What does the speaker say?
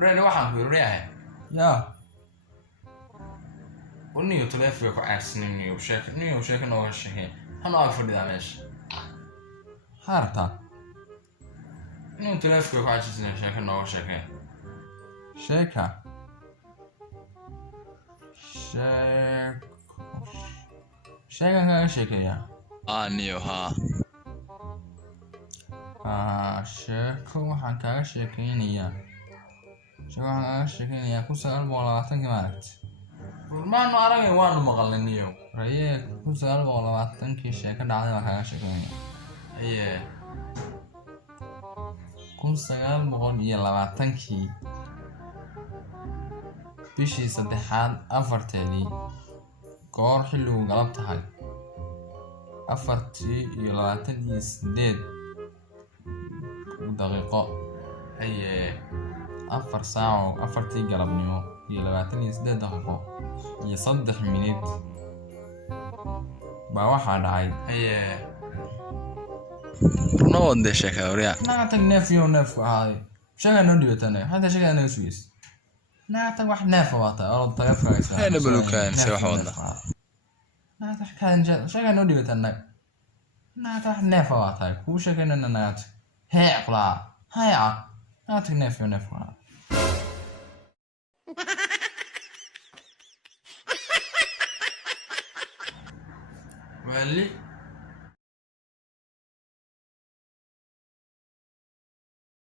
Ready waxaan ku reeyahay. Yeah. ونيو تلفي ku caarsiin niyo sheeko noo sheekay. Hano ag fadhidaa meesha. Harta. Niyo tلفي ku caarsiin sheeko noo sheekay. Sheeka. Sheeka kaga sheekaya. Niyo ha. Sheeko waxaan kaga sheekaynayaa. Ku 920 maaragtay. Maanu aragay waanu maqalnay niyo. Raye ku 920 sheeko dhacday baan kaga sheekaynaya. Aye. ku 920 bishii saddexaad afarteedii goor xilligu galab tahay 4:28 daqiiqo. Aye. 4 saaco 4tii galabnimo iyo 28 daqiiqo iyo 3 minute baa waxaa dhacay. Aye. No wada sheeka wariya. Naagtag neef ahaaday. Sheega noo dhibatana. Hadda sheega naga sugeys. Naagtag wax neef waata oo taleefanka. Ayna balukaan si wax wada. Naagtag kaan sheega noo dhibatana. Naagtag neef waata. Ku sheeganana naagtag. Hee qla. Haya. Naagtag neef waata. Wali